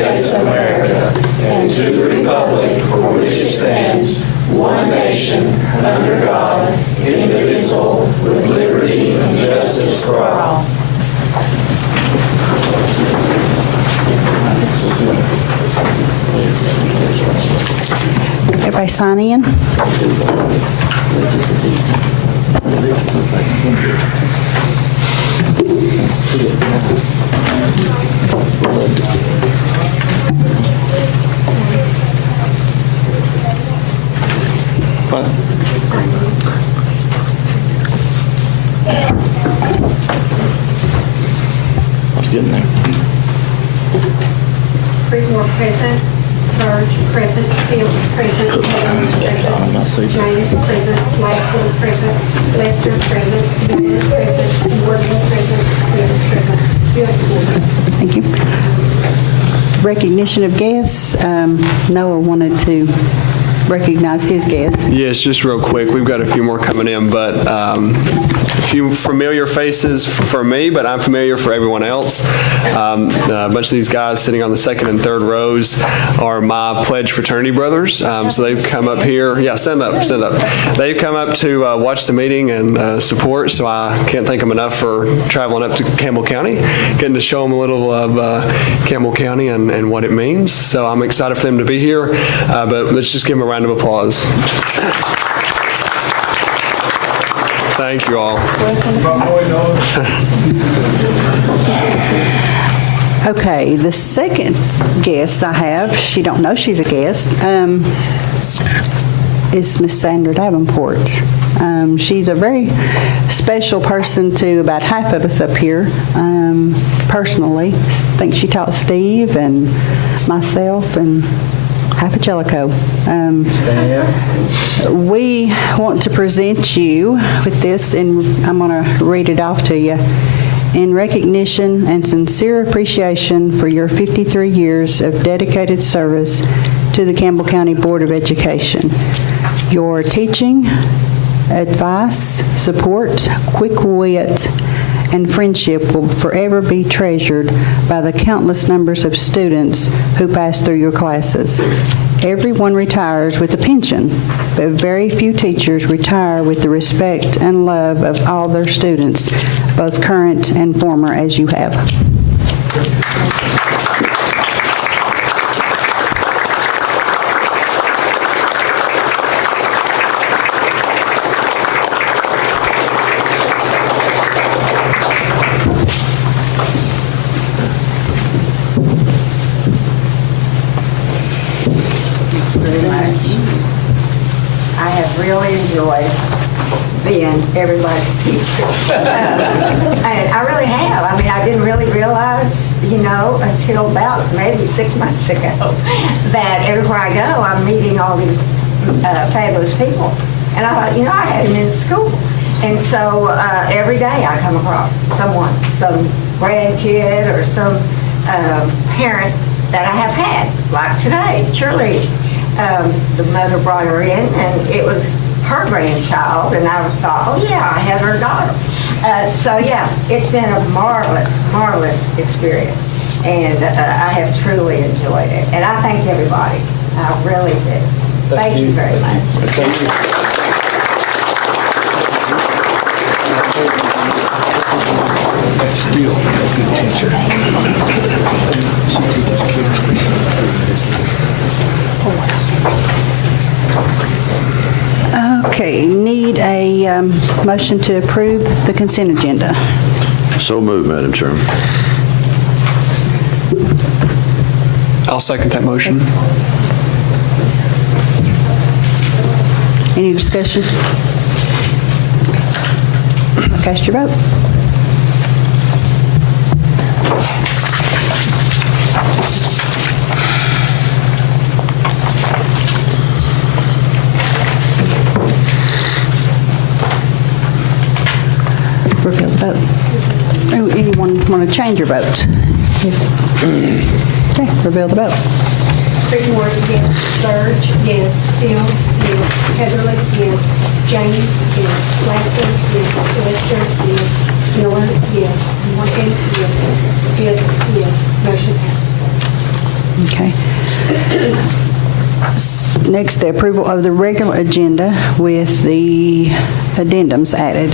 States of America and to the republic for which it stands, one nation, under God, indivisible, with liberty and justice for all. Everybody sign in. What? I was getting there. Creedmoor present, Burge present, Fields present, Evans present, James present, Lassiter present, Lester present, Miller present, Morgan present, Smith present. Beautiful. Thank you. Recognition of guests. Noah wanted to recognize his guests. Yes, just real quick. We've got a few more coming in, but a few familiar faces for me, but I'm familiar for everyone else. A bunch of these guys sitting on the second and third rows are my pledge fraternity brothers. So they've come up here. Yeah, stand up, stand up. They've come up to watch the meeting and support, so I can't thank them enough for traveling up to Campbell County, getting to show them a little of Campbell County and what it means. So I'm excited for them to be here, but let's just give them a round of applause. Thank you all. Okay, the second guest I have, she don't know she's a guest, is Miss Sandra Davenport. She's a very special person to about half of us up here. Personally, I think she taught Steve and myself and half of Jellicoe. We want to present you with this, and I'm going to read it off to you. In recognition and sincere appreciation for your 53 years of dedicated service to the Campbell County Board of Education. Your teaching, advice, support, quick wit, and friendship will forever be treasured by the countless numbers of students who pass through your classes. Everyone retires with a pension, but very few teachers retire with the respect and love of all their students, both current and former, as you have. Really enjoyed being everybody's teacher. And I really have. I mean, I didn't really realize, until about maybe 6 months ago, that everywhere I go, I'm meeting all these fabulous people. And I thought, I hadn't been in school. And so every day I come across someone, some grandkid or some parent that I have had, like today, cheerleading. The mother brought her in, and it was her grandchild, and I thought, oh yeah, I have her daughter. So yeah, it's been a marvelous, marvelous experience, and I have truly enjoyed it. And I thank everybody. I really do. Thank you very much. Thank you. That's still a good teacher. She teaches chemistry. Okay, need a motion to approve the consent agenda. So moved, Madam Chairman. I'll second that motion. Any discussion? Cast your vote. Reveal the vote. Oh, anyone want to change your vote? Okay, reveal the vote. Creedmoor, yes. Burge, yes. Fields, yes. Heatherly, yes. James, yes. Lassiter, yes. Lester, yes. Miller, yes. Morgan, yes. Smith, yes. Motion passed. Okay. Next, the approval of the regular agenda with the addendums added.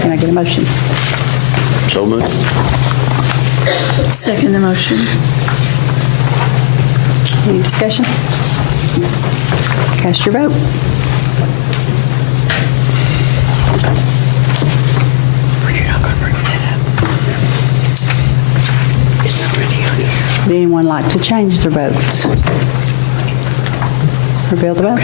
Can I get a motion? So moved. Second the motion. Any discussion? Cast your vote. Would anyone like to change their votes? Reveal the vote.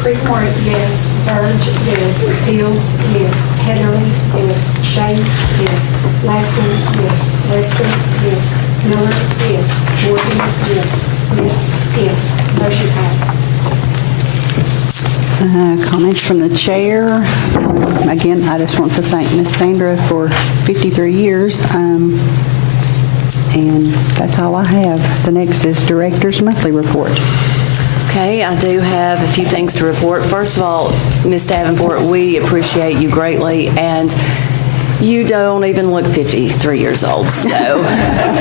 Creekmore, yes. Burge, yes. Fields, yes. Heatherly, yes. James, yes. Langston, yes. Lester, yes. Miller, yes. Morgan, yes. Smith, yes. Motion passed. Comments from the chair. Again, I just want to thank Ms. Sandra for 53 years. And that's all I have. The next is Director's Monthly Report. Okay, I do have a few things to report. First of all, Ms. Davenport, we appreciate you greatly, and you don't even look 53 years old, so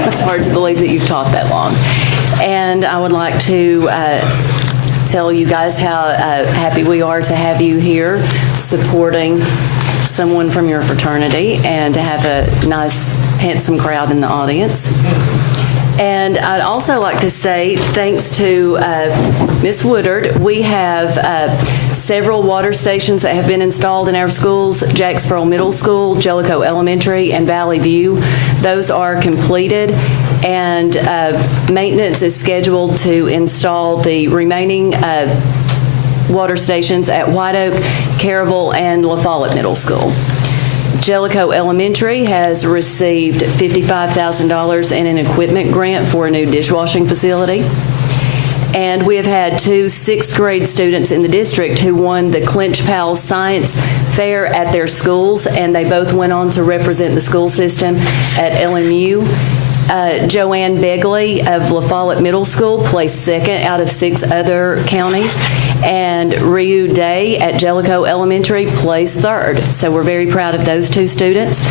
it's hard to believe that you've taught that long. And I would like to tell you guys how happy we are to have you here supporting someone from your fraternity and to have a nice, handsome crowd in the audience. And I'd also like to say thanks to Ms. Woodard. We have several water stations that have been installed in our schools, Jacksboro Middle School, Jellicoe Elementary, and Valley View. Those are completed, and maintenance is scheduled to install the remaining water stations at White Oak, Caryville, and La Follette Middle School. Jellicoe Elementary has received $55,000 in an equipment grant for a new dishwashing facility. And we have had 2 6th grade students in the district who won the Clinch Powell Science Fair at their schools, and they both went on to represent the school system at LMU. Joanne Begley of La Follette Middle School placed second out of 6 other counties, and Ryu Day at Jellicoe Elementary placed third. So we're very proud of those 2 students.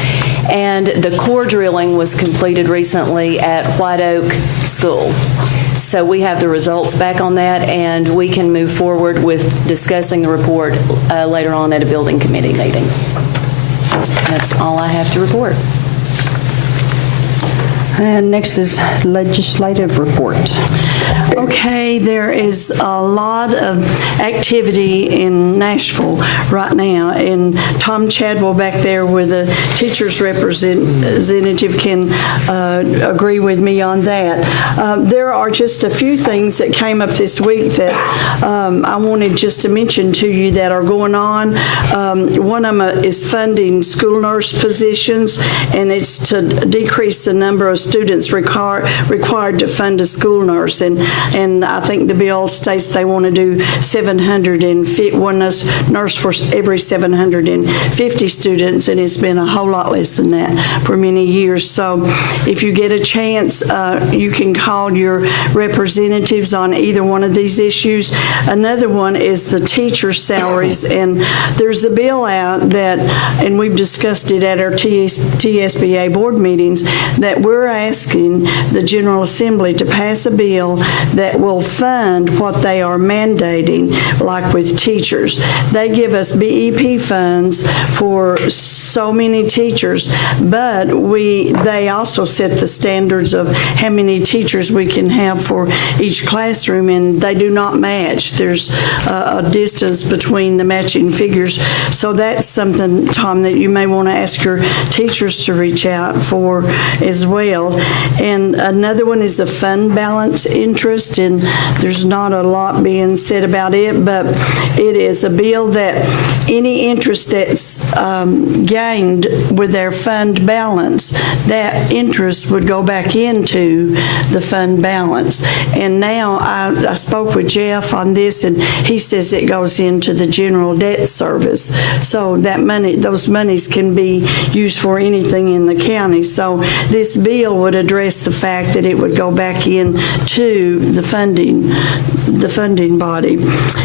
And the core drilling was completed recently at White Oak School. So we have the results back on that, and we can move forward with discussing the report later on at a building committee meeting. That's all I have to report. And next is Legislative Report. Okay, there is a lot of activity in Nashville right now, and Tom Chadwell back there with the teachers representative can agree with me on that. There are just a few things that came up this week that I wanted just to mention to you that are going on. One of them is funding school nurse positions, and it's to decrease the number of students required to fund a school nurse, and I think the bill states they want to do 750, one nurse for every 750 students, and it's been a whole lot less than that for many years. So if you get a chance, you can call your representatives on either one of these issues. Another one is the teacher salaries, and there's a bill out that, and we've discussed it at our TSBA board meetings, that we're asking the General Assembly to pass a bill that will fund what they are mandating, like with teachers. They give us BEP funds for so many teachers, but they also set the standards of how many teachers we can have for each classroom, and they do not match. There's a distance between the matching figures. So that's something, Tom, that you may want to ask your teachers to reach out for as well. And another one is the fund balance interest, and there's not a lot being said about it, but it is a bill that any interest that's gained with their fund balance, that interest would go back into the fund balance. And now I spoke with Jeff on this, and he says it goes into the general debt service. So that money, those monies can be used for anything in the county. So this bill bill would address the fact that it would go back into the funding body.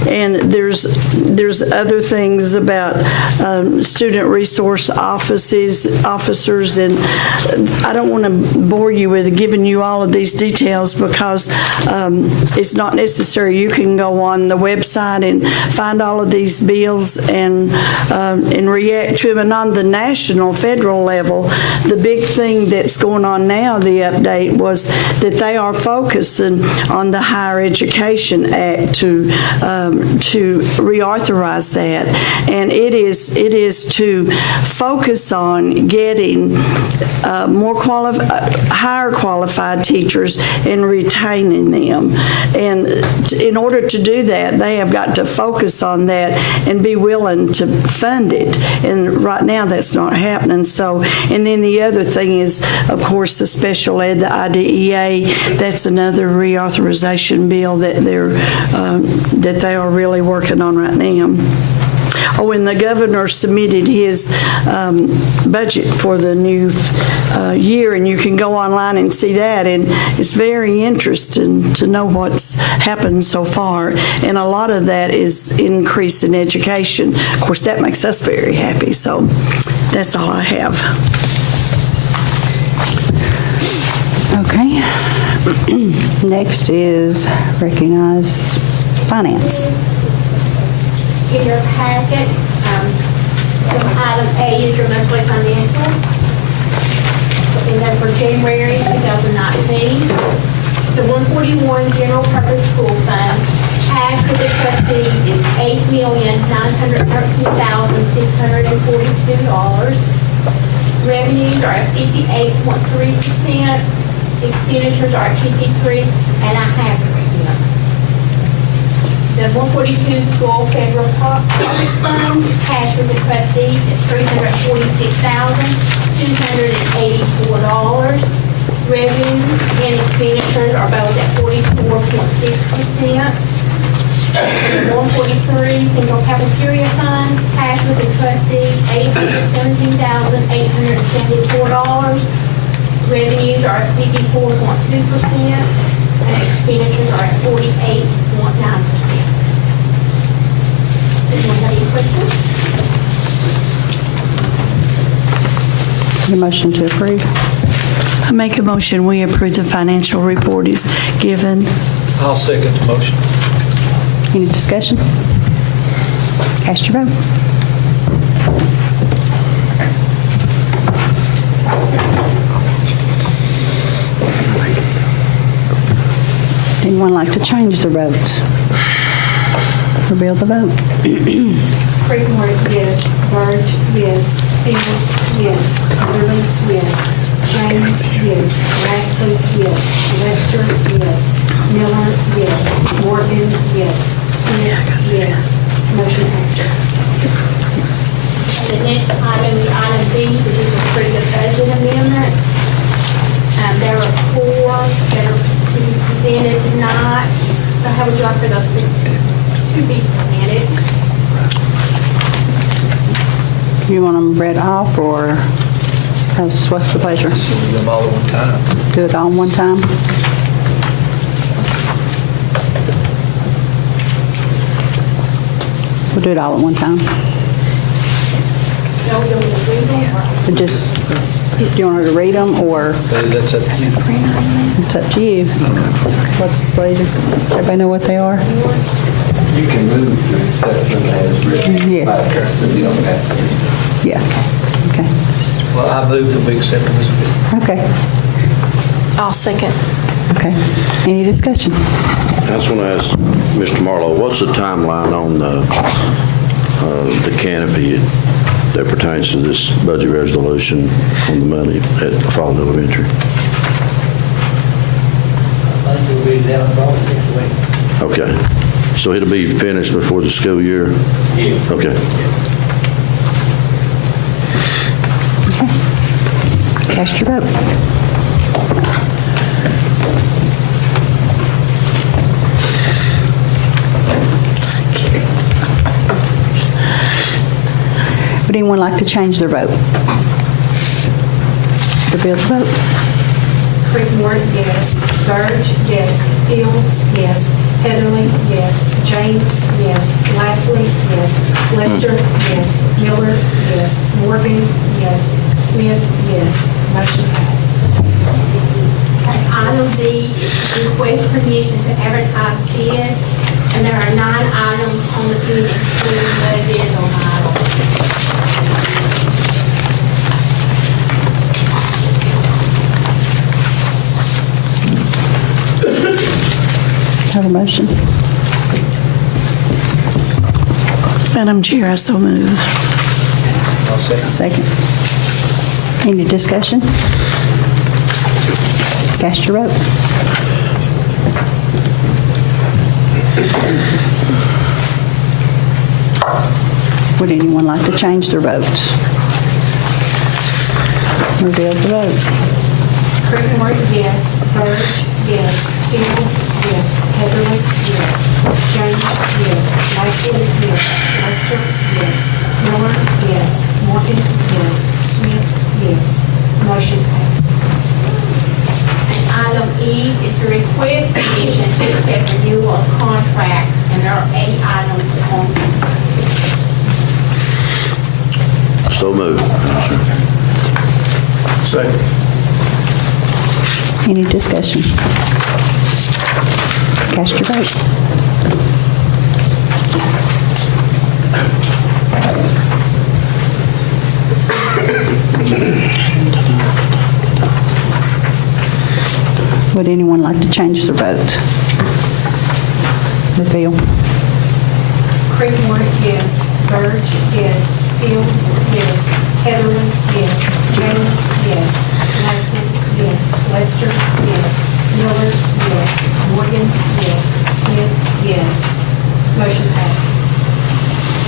And there's other things about student resource officers, and I don't want to bore you with giving you all of these details because it's not necessary. You can go on the website and find all of these bills and react to them. And on the national, federal level, the big thing that's going on now, the update, was that they are focusing on the Higher Education Act to reauthorize that. And it is to focus on getting higher qualified teachers and retaining them. And in order to do that, they have got to focus on that and be willing to fund it. And right now, that's not happening. So, and then the other thing is, of course, the special ed, the IDEA. That's another reauthorization bill that they are really working on right now. Oh, and the governor submitted his budget for the new year, and you can go online and see that, and it's very interesting to know what's happened so far, and a lot of that is increase in education. Of course, that makes us very happy, so that's all I have. Okay. Next is recognize finance. In your packets, item A is your monthly financials. And then for January 2019, the 141 general purpose school fund, cash with the trustee is $8,913,642. Revenues are at 58.3%. Expenditures are at 53.5%. The 142 school federal project fund, cash with the trustees is $346,284. Revenues and expenditures are both at 44.6%. The 143 single cafeteria fund, cash with the trustees, $817,874. Revenues are at 54.2%, and expenditures are at 48.9%. Does anyone have any questions? Your motion to approve. I make a motion, we approve the financial report is given. I'll second the motion. Any discussion? Cast your vote. Anyone like to change their votes? Reveal the vote. Creedmoor, yes. Burge, yes. Fields, yes. Underly, yes. James, yes. Lastly, yes. Lester, yes. Miller, yes. Morgan, yes. Smith, yes. Motion passes. The next item is item B, which is approve the budget amendments. There are 4 that are to be presented tonight. So how would you like for those to be presented? You want them read off, or what's the pleasure? Do them all at one time. Do it all one time? We'll do it all at one time. No, we don't need to read them. So just, do you want her to read them, or That's up to you. it's up to you? What's the pleasure? Everybody know what they are? You can move to accept them as written. Yeah. So you don't have to read. Yeah. Okay. Well, I move that we accept them as written. Okay. I'll second. Okay. Any discussion? I just want to ask Mr. Marlowe, what's the timeline on the canopy that pertains to this budget resolution on the money at Falls Elementary? I think we'll be down probably next week. Okay. So it'll be finished before the school year? Yeah. Okay. Cast your vote. Would anyone like to change their vote? Reveal the vote. Creekmore, yes. Burge, yes. Fields, yes. Heatherly, yes. James, yes. Lastly, yes. Lester, yes. Miller, yes. Morgan, yes. Smith, yes. Motion passed. Item D is to request permission to advertise bids, and there are 9 items on the bid, including no bids on items. Have a motion? Madam Chair, I so move. I'll second. Second. Any discussion? Cast your vote. Would anyone like to change their vote? Reveal the vote. Creekmore, yes. Burge, yes. Fields, yes. Heatherly, yes. James, yes. Lastly, yes. Lester, yes. Miller, yes. Morgan, yes. Smith, yes. Motion passed. And item E is to request permission to accept renewal of contracts, and there are 8 items on the So moved. Second. Any discussion? Cast your vote. Would anyone like to change their vote? Reveal. Creekmore, yes. Burge, yes. Fields, yes. Heatherly, yes. James, yes. Lastly, yes. Lester, yes. Miller, yes. Morgan, yes. Smith, yes. Motion passed.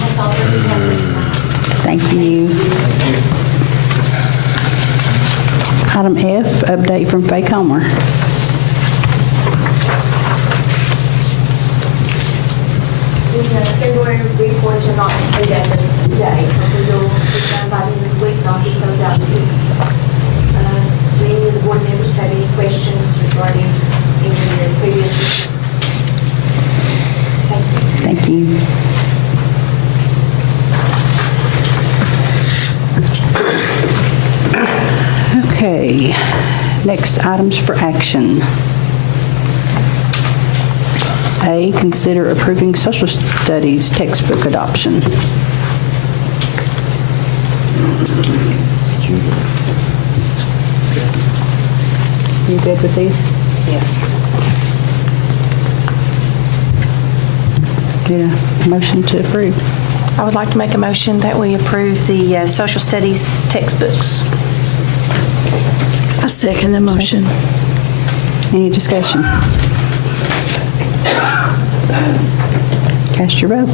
That's all that we have this time. Thank you. Item F, update from Faye Comer. The February reports are not complete as of today, but we will be done by the end of the week, and I'll get those out to you. Do any of the board members have any questions regarding any of the previous reports? Thank you. Thank you. Okay, next items for action. A, consider approving social studies textbook adoption. You good with these? Yes. Need a motion to approve? I would like to make a motion that we approve the social studies textbooks. I second the motion. Any discussion? Cast your vote.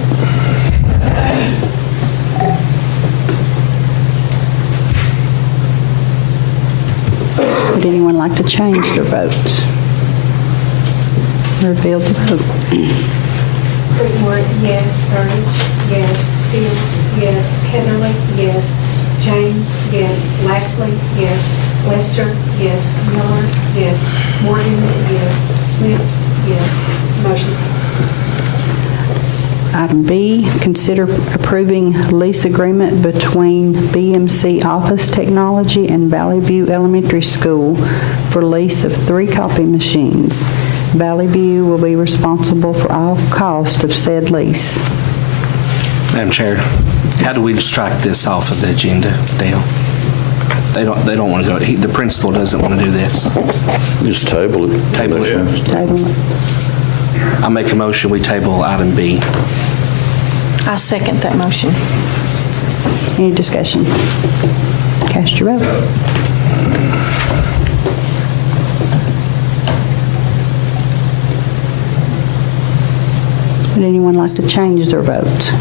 Would anyone like to change their vote? Reveal the vote. Creekmore, yes. Burge, yes. Fields, yes. Heatherly, yes. James, yes. Lastly, yes. Lester, yes. Miller, yes. Morgan, yes. Smith, yes. Motion passed. Item B, consider approving lease agreement between BMC Office Technology and Valley View Elementary School for lease of 3 copy machines. Valley View will be responsible for all cost of said lease. Madam Chair, how do we strike this off of the agenda, Dale? They don't want to go, the principal doesn't want to do this. Just table it. Table it. Table it. I make a motion, we table item B. I second that motion. Any discussion? Cast your vote. Would anyone like to change their vote?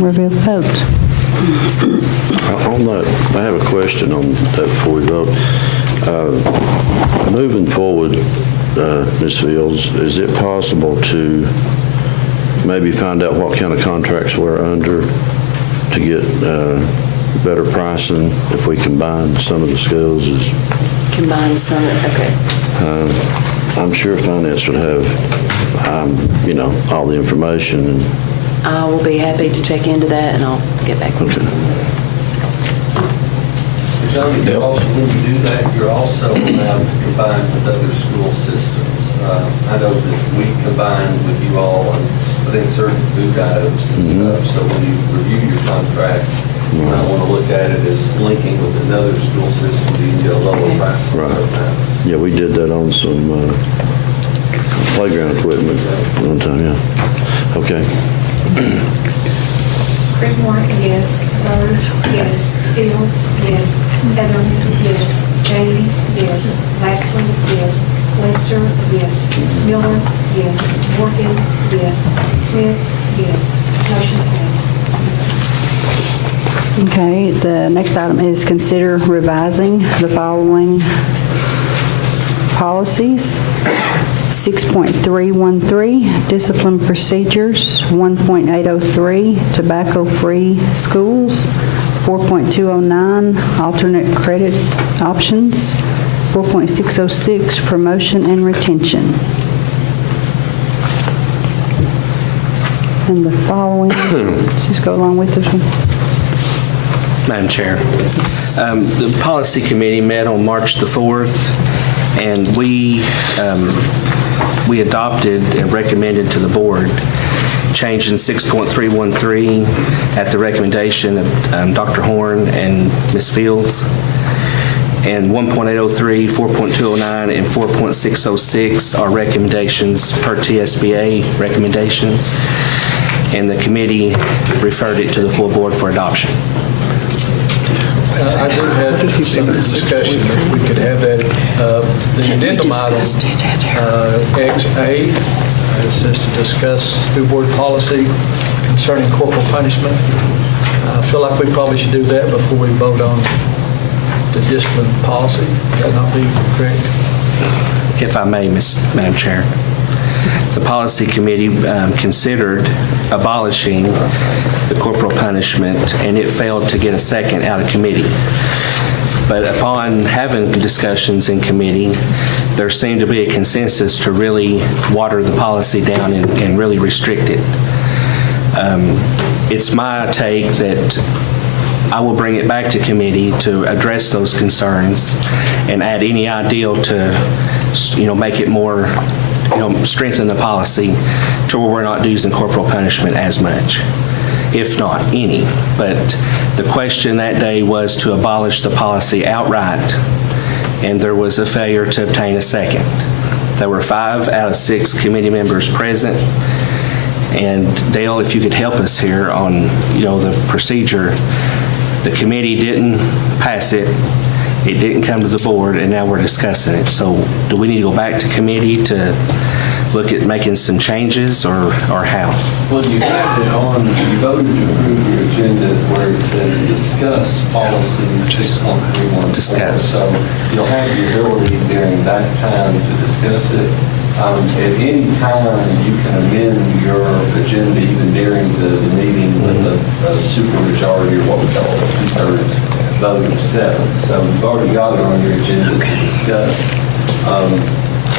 Reveal the vote. On that, I have a question on that before we vote. Moving forward, Ms. Fields, is it possible to maybe find out what kind of contracts we're under to get better pricing if we combine some of the schools? Combine some, okay. I'm sure finance would have, all the information. And I will be happy to check into that, and I'll get back with you. Johnny, when you do that, you're also allowed to combine with other school systems. I know that we combined with you all on, I think, certain food items and stuff. So when you review your contracts, you might want to look at it as linking with another school system to get a lower price. Right. Yeah, we did that on some playground equipment one time, yeah. Okay. Creedmoor, yes. Burge, yes. Fields, yes. Evans, yes. James, yes. Lassiter, yes. Lester, yes. Miller, yes. Morgan, yes. Smith, yes. Motion passed. Okay, the next item is consider revising the following policies. 6.313, discipline procedures. 1.803, tobacco-free schools. 4.209, alternate credit options. 4.606, promotion and retention. And the following, let's just go along with this one. Madam Chair, the policy committee met on March the 4th, and we adopted and recommended to the board changing 6.313 at the recommendation of Dr. Horn and Ms. Fields, and 1.803, 4.209, and 4.606 are recommendations per TSBA recommendations, and the committee referred it to the full board for adoption. I do have some discussion, if we could have that. The addendum item, XA, it says to discuss school board policy concerning corporal punishment. I feel like we probably should do that before we vote on the discipline policy. Would that not be correct? If I may, Madam Chair. The policy committee considered abolishing the corporal punishment, and it failed to get a second out of committee. But upon having discussions in committee, there seemed to be a consensus to really water the policy down and really restrict it. It's my take that I will bring it back to committee to address those concerns and add any ideal to, make it more, strengthen the policy to where we're not using corporal punishment as much, if not any. But the question that day was to abolish the policy outright, and there was a failure to obtain a second. There were 5 out of 6 committee members present, and Dale, if you could help us here on, the procedure. The committee didn't pass it. It didn't come to the board, and now we're discussing it. So do we need to go back to committee to look at making some changes, or how? Well, you have it on, you voted to approve your agenda where it says discuss policy 6.314. Discuss. So you'll have the ability during that time to discuss it. At any time, you can amend your agenda even during the meeting with a supermajority, or what we call a 2/3 vote of 7. So you've already got it on your agenda to discuss.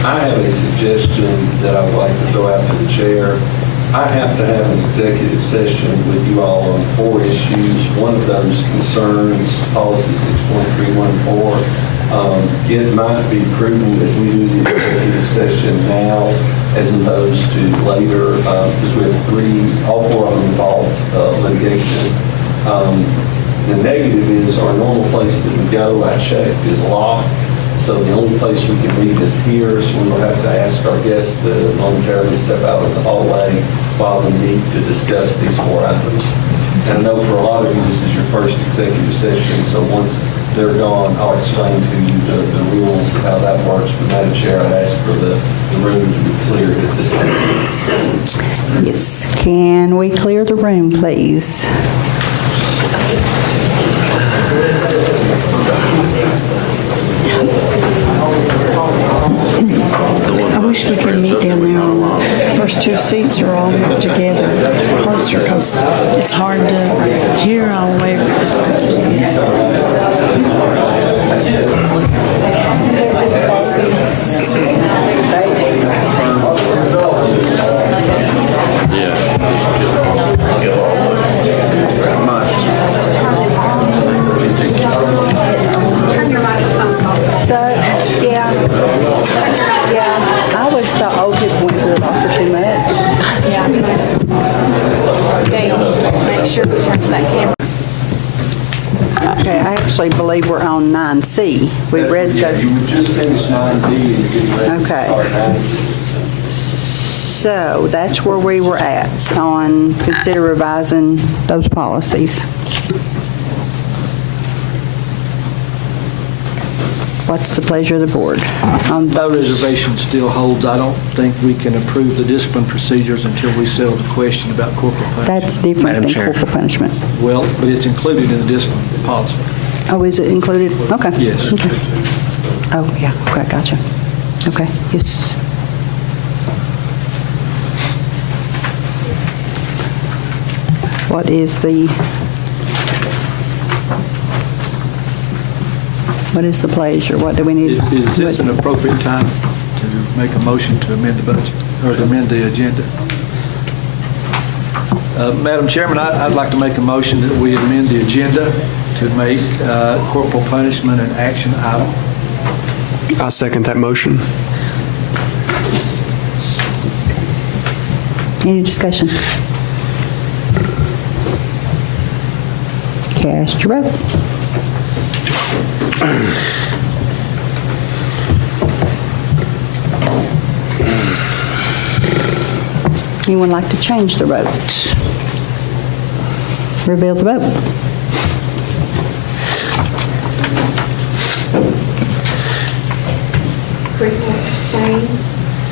I have a suggestion that I would like to throw out to the chair. I have to have an executive session with you all on 4 issues. One of those concerns policy 6.314. It might be prudent that we do the executive session now as opposed to later, because we have all 4 of them involve litigation. The negative is our normal place that we go, I checked, is locked. So the only place we can meet is here, so we will have to ask our guests to momentarily step out of the hallway while we meet to discuss these 4 items. And I know for a lot of you, this is your first executive session, so once they're gone, I'll explain to you the rules of how that works. But Madam Chair, I'd ask for the room to be cleared at this time. Yes, can we clear the room, please? I wish we could meet down there. The first 2 seats are all together closer, because it's hard to hear all the way. actually believe we're on 9C. We read Yeah, the, you would just finish 9B and you're getting ready to Okay. start 9C. so that's where we were at on consider revising those policies. What's the pleasure of the board? My reservation still holds. I don't think we can approve the discipline procedures until we settle the question about corporal punishment. That's different Madam than Chair. corporal punishment. Well, but it's included in the discipline policy. Oh, is it included? Okay. Yes. Okay. Oh, yeah, okay, gotcha. Okay, yes. What is the pleasure? What do we need? Is this an appropriate time to make a motion to amend the budget, or to amend the agenda? Madam Chairman, I'd like to make a motion that we amend the agenda to make corporal punishment an action item. I second that motion. Any discussion? Cast your vote. Anyone like to change the vote? Reveal the vote. Crickmore abstain.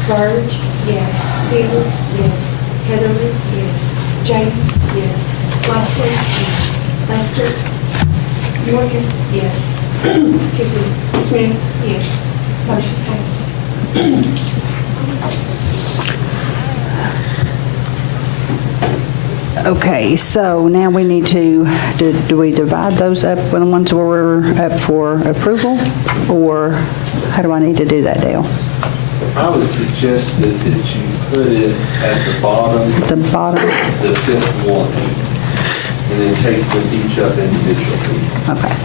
Verge, yes. Fields, yes. Heatherly, yes. James, yes. Leslie, yes. Lester, Morgan, yes. Excuse me. Smith, yes. Motion passed. Okay, so now we need to, do we divide those up with the ones that were up for approval? Or how do I need to do that, Dale? I would suggest that you put it at the bottom. The bottom? The fifth one, and then take them each up individually. Okay.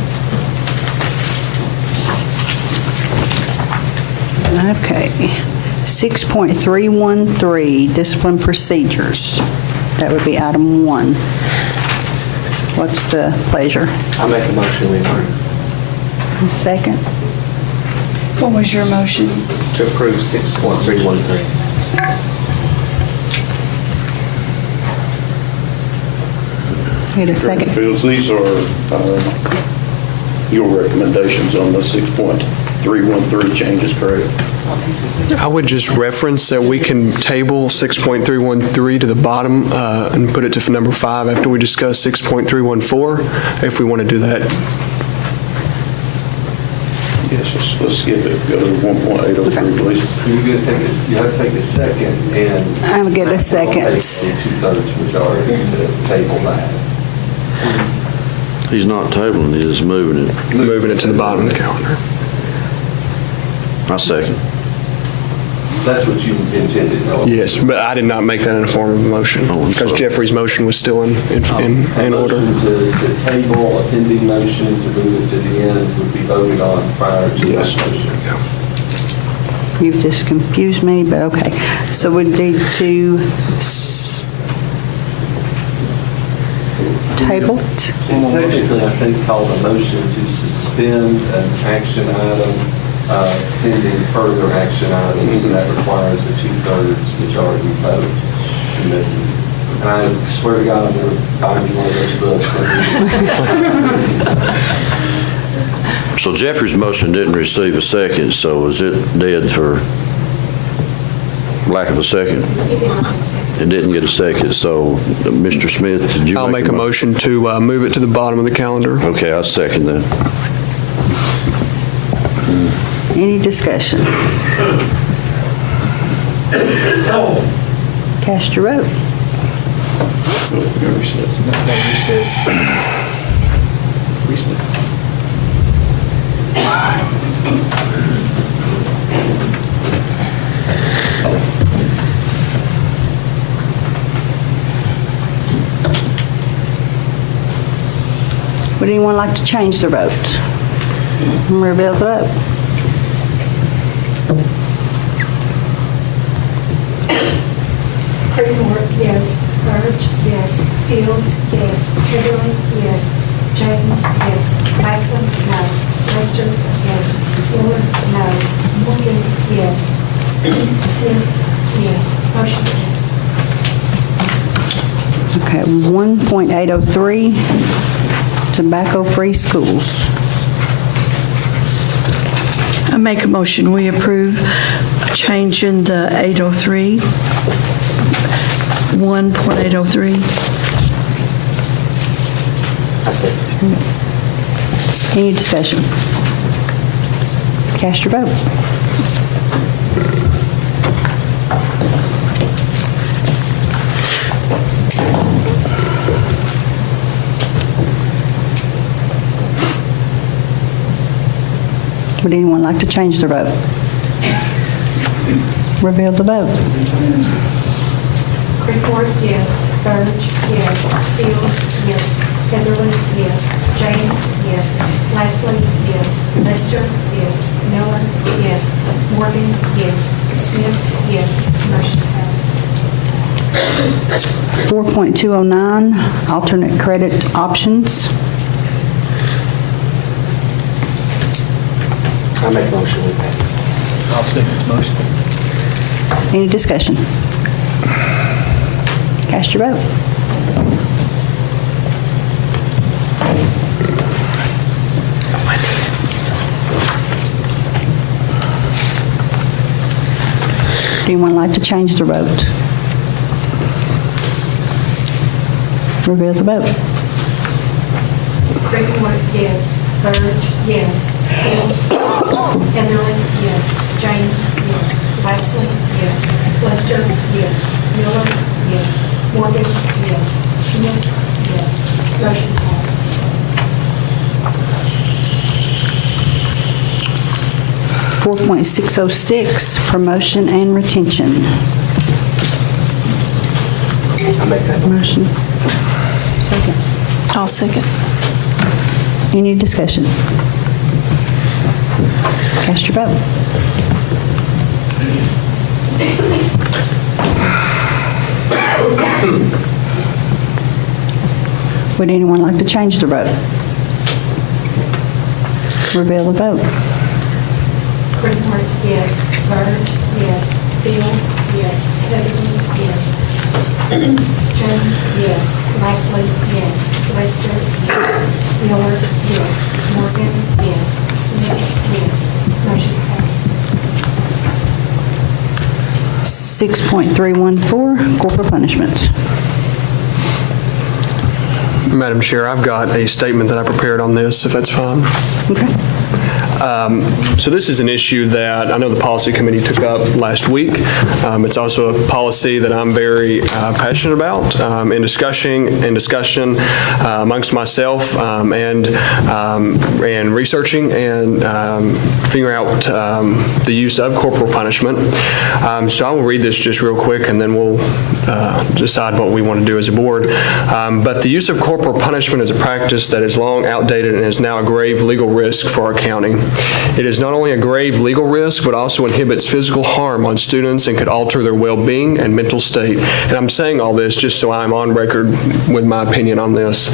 Okay. 6.313, discipline procedures. That would be item 1. What's the pleasure? I make a motion we approve. Second? What was your motion? To approve 6.313. Need a second? Fields, these are your recommendations on the 6.313 changes, correct? I would just reference that we can table 6.313 to the bottom and put it to number 5 after we discuss 6.314, if we want to do that. Yes, let's skip it, go to 1.803, please. You have to take a second and. I'm getting a second. Take a two-thirds majority to table that. He's not tabling, he's just moving it. Moving it to the bottom of the calendar. I second. That's what you intended, no? Yes, but I did not make that in a form of a motion, because Jeffrey's motion was still in order. A motion to table, a pending motion to move it to the end would be voted on prior to that motion. You've just confused me, but okay. So we need to table it? It's technically, I think, called a motion to suspend an action item pending further action items, and that requires a two-thirds majority vote. And I swear to God, I'm going to buy me one of those books. So Jeffrey's motion didn't receive a second, so is it dead for lack of a second? It didn't get a second, so Mr. Smith, did you I'll make a motion to move it to the bottom of the calendar. Okay, I'll second that. Any discussion? Cast your vote. Would anyone like to change their vote? Reveal the vote. Creedmoor, yes. Burge, yes. Fields, yes. Heatherly, yes. James, yes. Mason, no. Lester, yes. Miller, no. Morgan, yes. Smith, yes. Motion passed. Okay, 1.803, tobacco-free schools. I make a motion, we approve a change in the 803, 1.803. I said, Any discussion? Cast your vote. Would anyone like to change their vote? Reveal the vote. Crickmore, yes. Burge, yes. Fields, yes. Heatherly, yes. James, yes. Leslie, yes. Lester, yes. Miller, yes. Morgan, yes. Smith, yes. Motion passed. 4.209, alternate credit options. I make a motion with that. I'll second the motion. Any discussion? Cast your vote. Do anyone like to change their vote? Reveal the vote. Crickmore, yes. Burge, yes. Fields, Heatherly, yes. James, yes. Leslie, yes. Lester, yes. Miller, yes. Morgan, yes. Smith, yes. Motion passed. .606, promotion and retention. I make that Motion. Second. I'll second. Any discussion? Cast your vote. Would anyone like to change their vote? Reveal the vote. Crickmore, yes. Burge, yes. Fields, yes. Heatherly, yes. James, yes. Leslie, yes. Lester, yes. Miller, yes. Morgan, yes. Smith, yes. Motion passed. 6.314, corporal punishments. Madam Chair, I've got a statement that I prepared on this, if that's fine. Okay. So this is an issue that I know the policy committee took up last week. It's also a policy that I'm very passionate about in discussion amongst myself and researching and figuring out the use of corporal punishment. So I will read this just real quick and then we'll decide what we want to do as a board. But the use of corporal punishment is a practice that is long outdated and is now a grave legal risk for our county. It is not only a grave legal risk, but also inhibits physical harm on students and could alter their well-being and mental state. And I'm saying all this just so I'm on record with my opinion on this.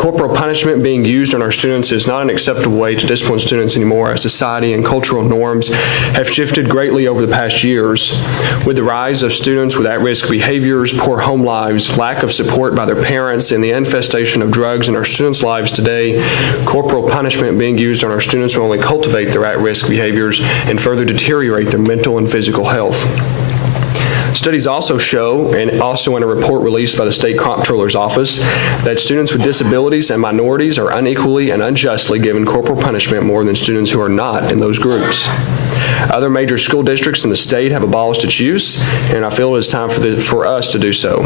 Corporal punishment being used on our students is not an acceptable way to discipline students anymore, as society and cultural norms have shifted greatly over the past years. With the rise of students with at-risk behaviors, poor home lives, lack of support by their parents, and the infestation of drugs in our students' lives today, corporal punishment being used on our students will only cultivate their at-risk behaviors and further deteriorate their mental and physical health. Studies also show, and also in a report released by the State Comptroller's Office, that students with disabilities and minorities are unequally and unjustly given corporal punishment more than students who are not in those groups. Other major school districts in the state have abolished its use, and I feel it is time for us to do so.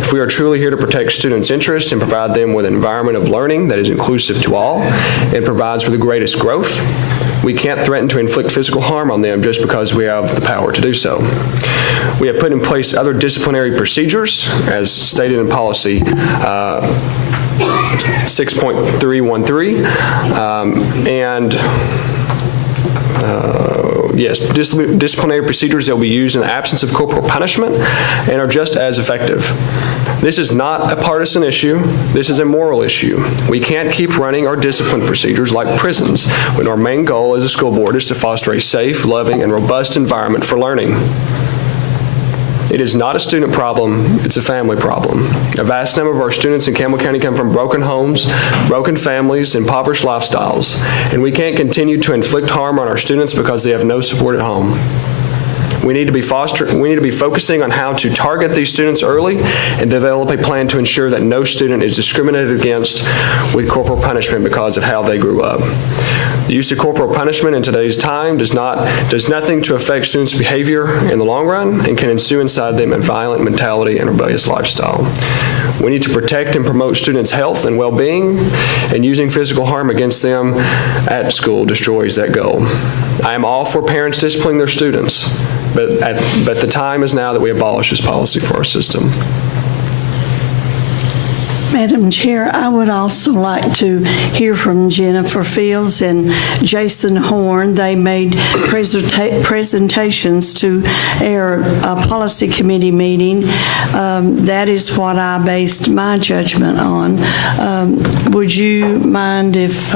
If we are truly here to protect students' interests and provide them with an environment of learning that is inclusive to all and provides for the greatest growth, we can't threaten to inflict physical harm on them just because we have the power to do so. We have put in place other disciplinary procedures, as stated in policy 6.313, yes, disciplinary procedures that will be used in the absence of corporal punishment and are just as effective. This is not a partisan issue. This is a moral issue. We can't keep running our discipline procedures like prisons when our main goal as a school board is to foster a safe, loving, and robust environment for learning. It is not a student problem, it's a family problem. A vast number of our students in Campbell County come from broken homes, broken families, impoverished lifestyles, and we can't continue to inflict harm on our students because they have no support at home. We need to be focusing on how to target these students early and develop a plan to ensure that no student is discriminated against with corporal punishment because of how they grew up. The use of corporal punishment in today's time does nothing to affect students' behavior in the long run and can ensue inside them a violent mentality and rebellious lifestyle. We need to protect and promote students' health and well-being, and using physical harm against them at school destroys that goal. I am all for parents disciplining their students, but the time is now that we abolish this policy for our system. Madam Chair, I would also like to hear from Jennifer Fields and Jason Horn. They made presentations to our policy committee meeting. That is what I based my judgment on. Would you mind if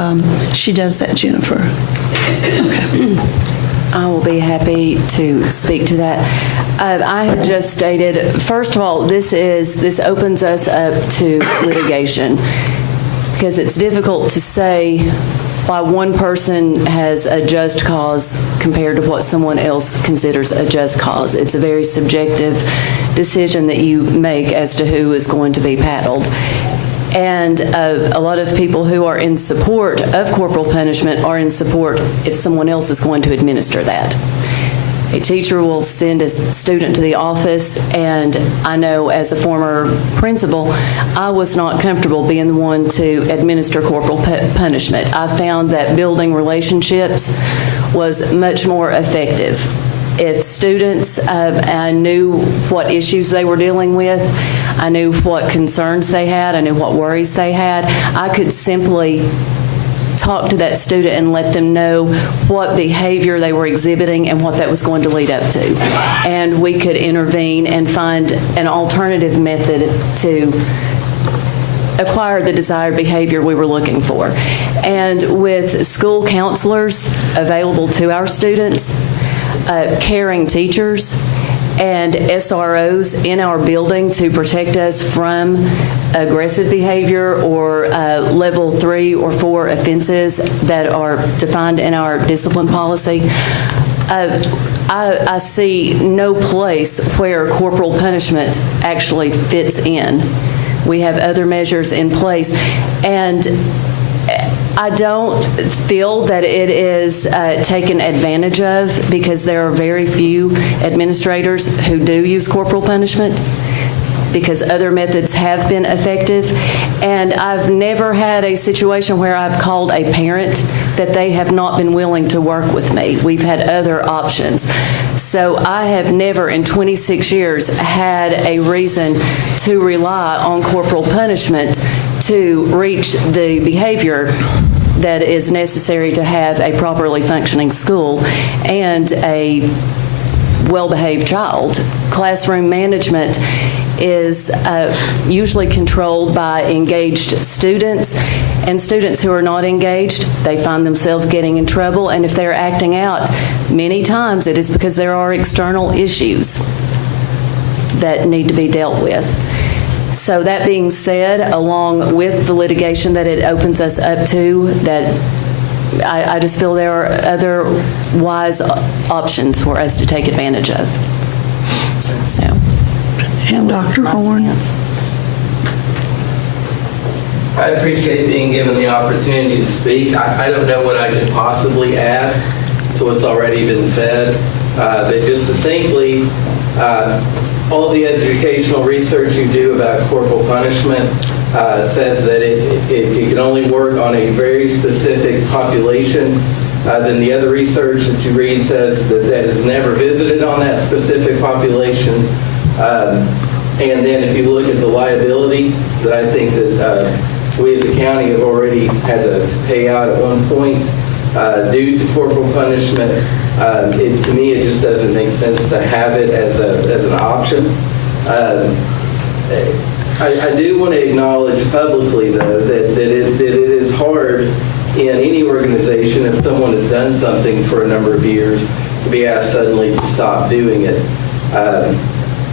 she does that, Jennifer? Okay. I will be happy to speak to that. I had just stated, first of all, this opens us up to litigation because it's difficult to say why one person has a just cause compared to what someone else considers a just cause. It's a very subjective decision that you make as to who is going to be paddled. And a lot of people who are in support of corporal punishment are in support if someone else is going to administer that. A teacher will send a student to the office, and I know as a former principal, I was not comfortable being the one to administer corporal punishment. I found that building relationships was much more effective. If students, I knew what issues they were dealing with, I knew what concerns they had, I knew what worries they had, I could simply talk to that student and let them know what behavior they were exhibiting and what that was going to lead up to. And we could intervene and find an alternative method to acquire the desired behavior we were looking for. And with school counselors available to our students, caring teachers, and SROs in our building to protect us from aggressive behavior or level 3 or 4 offenses that are defined in our discipline policy. I see no place where corporal punishment actually fits in. We have other measures in place, and I don't feel that it is taken advantage of because there are very few administrators who do use corporal punishment because other methods have been effective. And I've never had a situation where I've called a parent that they have not been willing to work with me. We've had other options. So I have never in 26 years had a reason to rely on corporal punishment to reach the behavior that is necessary to have a properly functioning school and a well-behaved child. Classroom management is usually controlled by engaged students, and students who are not engaged, they find themselves getting in trouble, and if they're acting out, many times it is because there are external issues that need to be dealt with. So that being said, along with the litigation that it opens us up to, that I just feel there are other wise options for us to take advantage of. So. And Dr. Horn. I appreciate being given the opportunity to speak. I don't know what I could possibly add to what's already been said, but just succinctly, all the educational research you do about corporal punishment says that it can only work on a very specific population. Then the other research that you read says that is never visited on that specific population. And then if you look at the liability that I think that we as a county have already had to pay out at one point, due to corporal punishment, to me, it just doesn't make sense to have it as an option. I do want to acknowledge publicly, though, that it is hard in any organization if someone has done something for a number of years to be asked suddenly to stop doing it.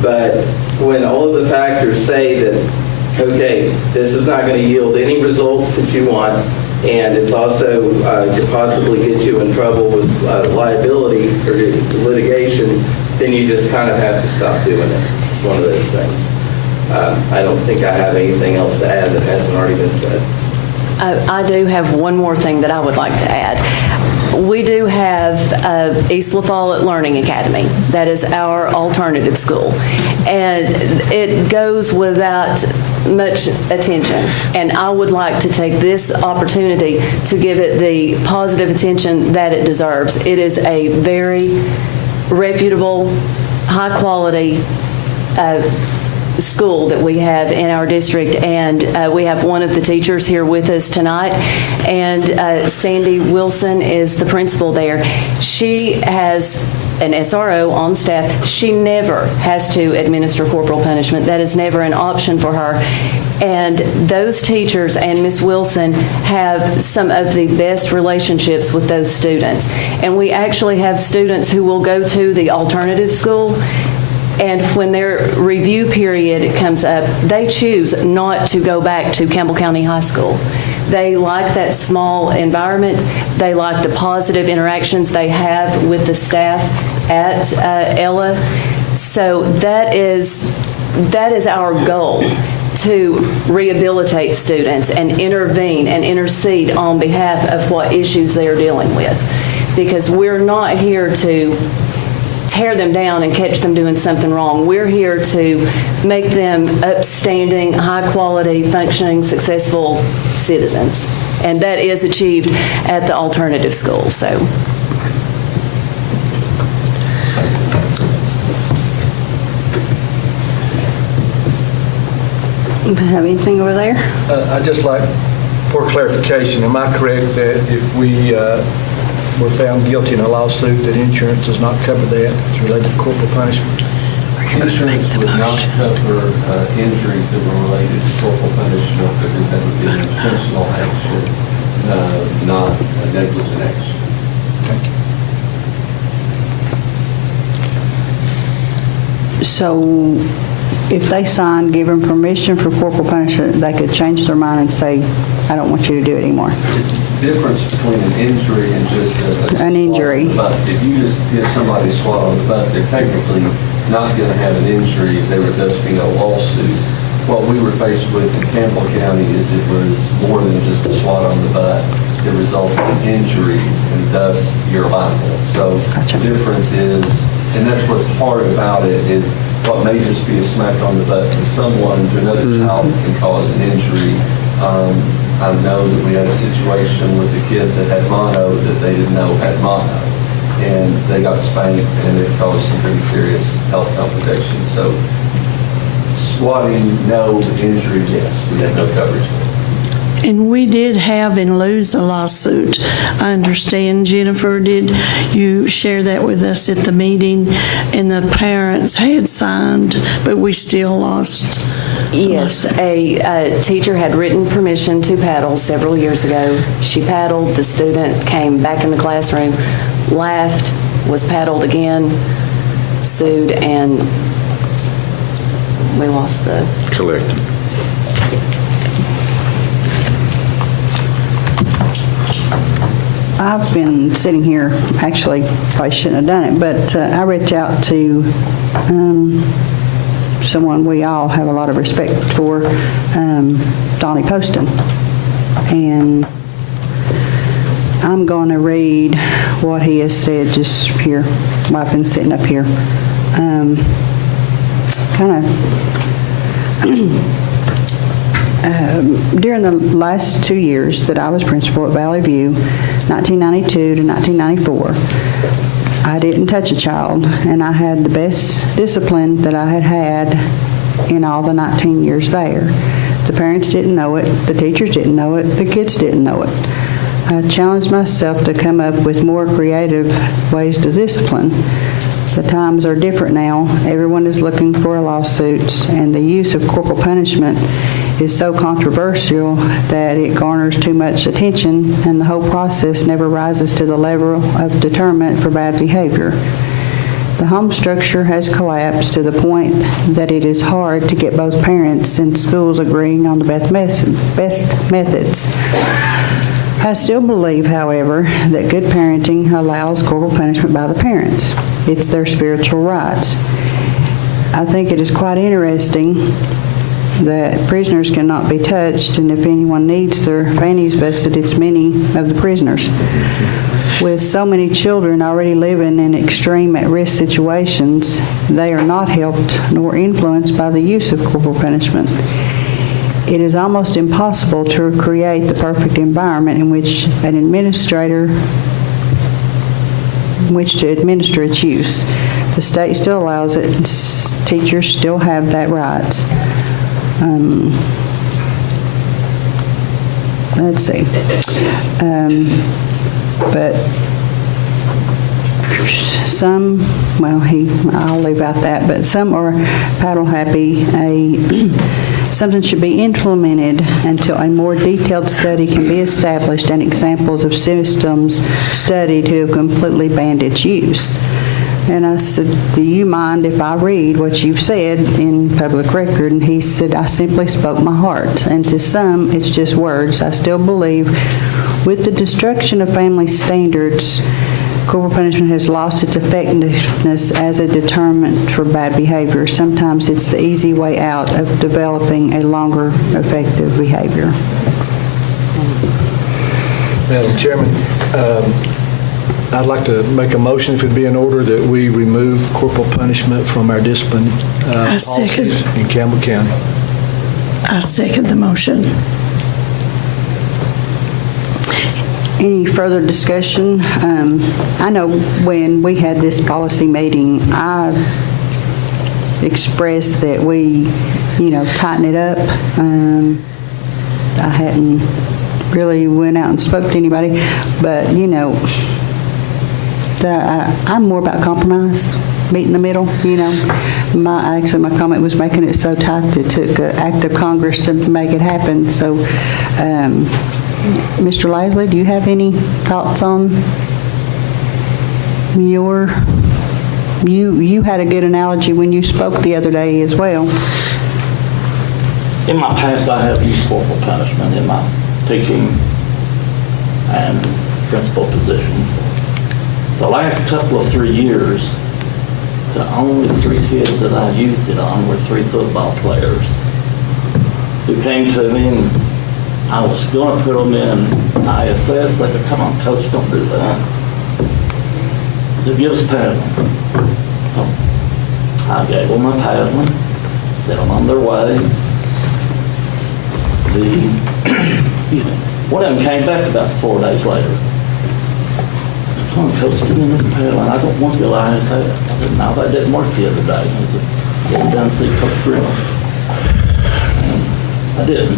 But when all of the factors say that, okay, this is not going to yield any results that you want, and it's also could possibly get you in trouble with liability or litigation, then you just kind of have to stop doing it. It's one of those things. I don't think I have anything else to add that hasn't already been said. I do have one more thing that I would like to add. We do have East La Follette Learning Academy. That is our alternative school. And it goes without much attention. And I would like to take this opportunity to give it the positive attention that it deserves. It is a very reputable, high-quality school that we have in our district, and we have one of the teachers here with us tonight, and Sandy Wilson is the principal there. She has an SRO on staff. She never has to administer corporal punishment. That is never an option for her. And those teachers and Ms. Wilson have some of the best relationships with those students. And we actually have students who will go to the alternative school, and when their review period comes up, they choose not to go back to Campbell County High School. They like that small environment. They like the positive interactions they have with the staff at Ella. So that is our goal, to rehabilitate students and intervene and intercede on behalf of what issues they are dealing with. Because we're not here to tear them down and catch them doing something wrong. We're here to make them upstanding, high-quality, functioning, successful citizens. And that is achieved at the alternative school. So. Have anything over there? I'd just like, for clarification, am I correct that if we were found guilty in a lawsuit, that insurance does not cover that? It's related to corporal punishment? Insurance would not cover injuries that were related to corporal punishment because that would be an intentional action, not a negligent action. Thank you. So if they sign, give them permission for corporal punishment, they could change their mind and say, I don't want you to do it anymore. It's the difference between an injury and just an injury. But if you just give somebody a swat on the butt, they're technically not going to have an injury if there would thus be no lawsuit. What we were faced with in Campbell County is it was more than just a swat on the butt. It resulted in injuries, and thus you're liable. So the difference is, and that's what's hard about it, is what may just be a smack on the butt to someone, to another child, can cause an injury. I know that we had a situation with a kid that had mono that they didn't know had mono, and they got spanked, and it caused some pretty serious health complications. So swatting, no. Injury, yes. We had no coverage for it. And we did have and lose a lawsuit. I understand, Jennifer, did you share that with us at the meeting? And the parents had signed, but we still lost. Yes, a teacher had written permission to paddle several years ago. She paddled, the student came back in the classroom, laughed, was paddled again, sued, and we lost the... Collected. I've been sitting here, actually, probably shouldn't have done it, but I reached out to someone we all have a lot of respect for, Donnie Poston. And I'm going to read what he has said just here while I've been sitting up here. During the last 2 years that I was principal at Valley View, 1992 to 1994, I didn't touch a child, and I had the best discipline that I had had in all the 19 years there. The parents didn't know it, the teachers didn't know it, the kids didn't know it. I challenged myself to come up with more creative ways to discipline. The times are different now. Everyone is looking for lawsuits, and the use of corporal punishment is so controversial that it garners too much attention, and the whole process never rises to the level of deterrent for bad behavior. The home structure has collapsed to the point that it is hard to get both parents and schools agreeing on the best methods. I still believe, however, that good parenting allows corporal punishment by the parents. It's their spiritual rights. I think it is quite interesting that prisoners cannot be touched, and if anyone needs their fannies busted, it's many of the prisoners. With so many children already living in extreme at-risk situations, they are not helped nor influenced by the use of corporal punishment. It is almost impossible to create the perfect environment in which to administer its use. The state still allows it, and teachers still have that right. Let's see. But some, well, I'll leave out that, but some are paddle happy. Something should be implemented until a more detailed study can be established and examples of systems studied who have completely banned its use. And I said, do you mind if I read what you've said in public record? And he said, I simply spoke my heart. And to some, it's just words. I still believe with the destruction of family standards, corporal punishment has lost its effectiveness as a deterrent for bad behavior. Sometimes it's the easy way out of developing a longer effective behavior. Madam Chairman, I'd like to make a motion, if it'd be in order, that we remove corporal punishment from our discipline policies in Campbell County. I second the motion. Any further discussion? I know when we had this policy meeting, I expressed that we, tighten it up. I hadn't really went out and spoke to anybody, but, I'm more about compromise, meet in the middle, My comment was making it so tight that it took an act of Congress to make it happen. So, Mr. Lasley, do you have any thoughts on you had a good analogy when you spoke the other day as well. In my past, I have used corporal punishment in my teaching and principal positions. The last couple of 3 years, the only 3 kids that I used it on were 3 football players who came to me, and I was going to put them in ISS. They said, come on, coach, don't do that. They give us paddling. So I gave them my paddling, set them on their way. One of them came back about 4 days later. Come on, coach, give me another paddling. I don't want to go ISS. I said, no, that didn't work the other day. I just done see Coach Reynolds. I didn't.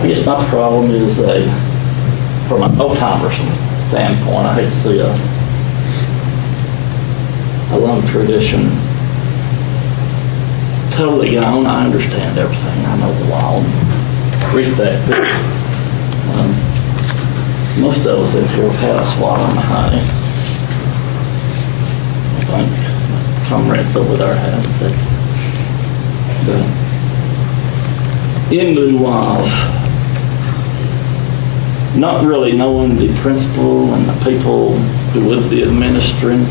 I guess my problem is from an old-timer standpoint, I hate to see a long tradition totally gone. I understand everything. I know the law and respect it. Most of us in here have had a swallow in the honey. I think comrades over there have. In lieu of not really knowing the principal and the people who would be administering,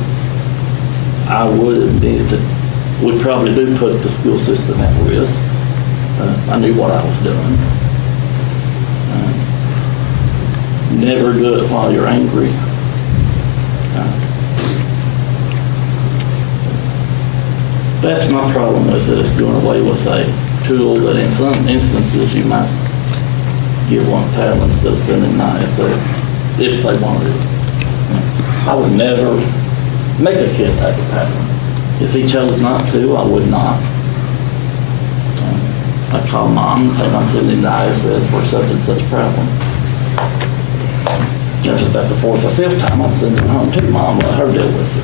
I would admit that we probably do put the school system at risk. I knew what I was doing. Never do it while you're angry. That's my problem with it, is doing away with a tool that in some instances you might give one paddle instead of sending an ISS, if they wanted it. I would never make a kid take a paddle. If he chose not to, I would not. I'd call mom and say, I'm sending the ISS for such and such problem. That's about the fourth or fifth time I'm sending it home to Mom, let her deal with it.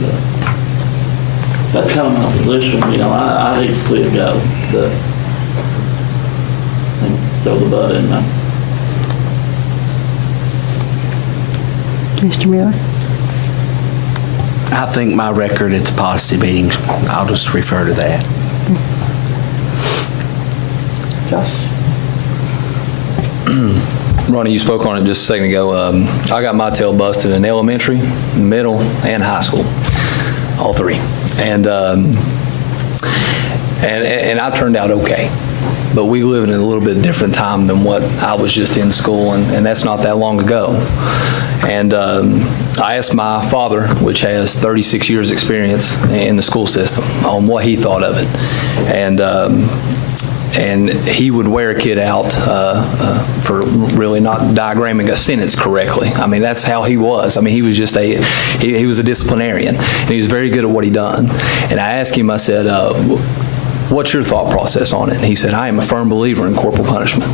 But that's kind of my position, you know, I hate to see it go, and throw the butt in there. Mr. Miller? I think my record at the policy meeting, I'll just refer to that. Josh? Ronnie, you spoke on it just a second ago. I got my tail busted in elementary, middle, and high school, all three. And I turned out okay. But we live in a little bit different time than what I was just in school, and that's not that long ago. And I asked my father, which has 36 years experience in the school system, on what he thought of it. And he would wear a kid out for really not diagramming a sentence correctly. I mean, that's how he was. I mean, he was just he was a disciplinarian, and he was very good at what he done. And I asked him, I said, what's your thought process on it? And he said, I am a firm believer in corporal punishment.